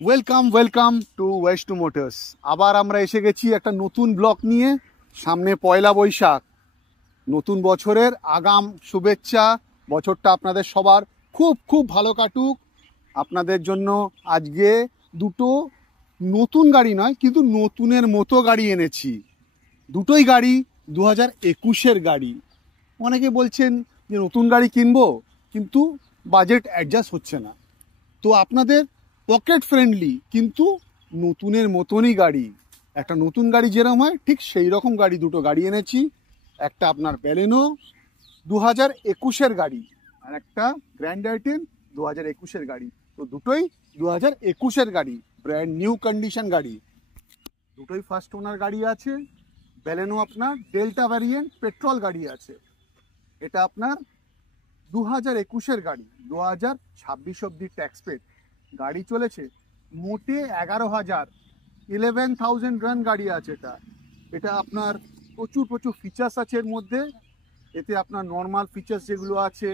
Welcome to west to motors. আবার আমরা এসে গেছি একটা নতুন ব্লগ নিয়ে। সামনে পয়লা বৈশাখ, নতুন বছরের আগাম শুভেচ্ছা। বছরটা আপনাদের সবার খুব খুব ভালো কাটুক। আপনাদের জন্য আজকে দুটো নতুন গাড়ি নয়, কিন্তু নতুনের মতো গাড়ি এনেছি। দুটোই গাড়ি 2021-এর গাড়ি। অনেকে বলছেন যে নতুন গাড়ি কিনবো, কিন্তু বাজেট অ্যাডজাস্ট হচ্ছে না। তো আপনাদের পকেট ফ্রেন্ডলি কিন্তু নতুনের মতনই গাড়ি, একটা নতুন গাড়ি যেরকম হয় ঠিক সেই রকম গাড়ি দুটো গাড়ি এনেছি। একটা আপনার ব্যালেনো 2021-এর গাড়ি, আর একটা গ্র্যান্ড আইটেন 2021-এর গাড়ি। তো দুটোই 2021-এর গাড়ি, ব্র্যান্ড নিউ কন্ডিশন গাড়ি। দুটোই ফার্স্ট ওনার গাড়ি আছে। ব্যালেনো আপনার ডেল্টা ভ্যারিয়েন্ট পেট্রোল গাড়ি আছে। এটা আপনার 2021-এর গাড়ি, 2026 অব্দি ট্যাক্স পেড। গাড়ি চলেছে মোটে 11,000 রান গাড়ি আছে এটা। এটা আপনার প্রচুর ফিচার্স আছে এর মধ্যে। এতে আপনার নর্মাল ফিচার্স যেগুলো আছে,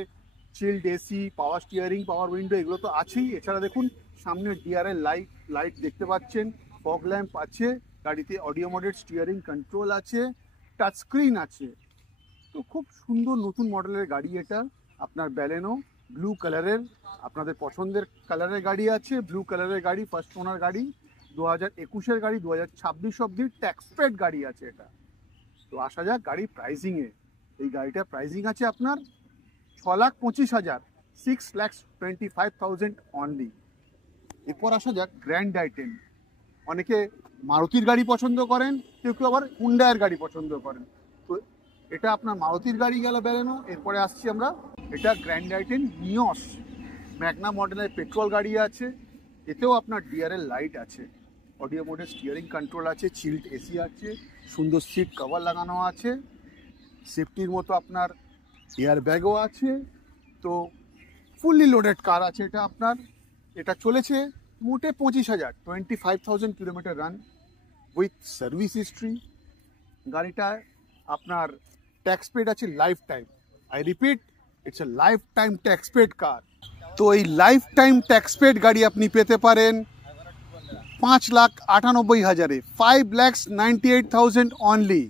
চিল্ড এসি, পাওয়ার স্টিয়ারিং, পাওয়ার উইন্ডো, এগুলো তো আছেই। এছাড়া দেখুন সামনে ডিআরএল লাইট দেখতে পাচ্ছেন, ফগ ল্যাম্প আছে গাড়িতে, অডিও মোডেড স্টিয়ারিং কন্ট্রোল আছে, টাচ স্ক্রিন আছে। তো খুব সুন্দর নতুন মডেলের গাড়ি এটা। আপনার ব্যালেনো ব্লু কালারের, আপনাদের পছন্দের কালারের গাড়ি আছে। ব্লু কালারের গাড়ি, ফার্স্ট ওনার গাড়ি, 2021-এর গাড়ি, 2026 অব্দি ট্যাক্স পেড গাড়ি আছে এটা। তো আসা যাক গাড়ির প্রাইসিংয়ে। এই গাড়িটার প্রাইসিং আছে আপনার 6,25,000, 6,25,000 অনলি। এরপর আসা যাক গ্র্যান্ড আইটেন। অনেকে মারুতির গাড়ি পছন্দ করেন, কেউ কেউ আবার হুন্ডাইয়ের গাড়ি পছন্দ করেন। তো এটা আপনার মারুতির গাড়ি গেল ব্যালেনো। এরপরে আসছি আমরা, এটা গ্র্যান্ড আইটেন নিওস ম্যাগনা মডেলের পেট্রোল গাড়ি আছে। এতেও আপনার ডিআরএল লাইট আছে, অডিও মোডের স্টিয়ারিং কন্ট্রোল আছে, চিল্ড এসি আছে, সুন্দর সিট কভার লাগানো আছে, সেফটির মতো আপনার এয়ার ব্যাগও আছে। তো ফুললি লোডেড কার আছে এটা আপনার। এটা চলেছে মোটে 25,000, 25,000 kilometre run with service history. গাড়িটা আপনার ট্যাক্স পেড আছে life time. I repeat, it's a life time tax paid car. তো এই লাইফ টাইম ট্যাক্স পেড গাড়ি আপনি পেতে পারেন 5,98,000-এ, 5,98,000 অনলি।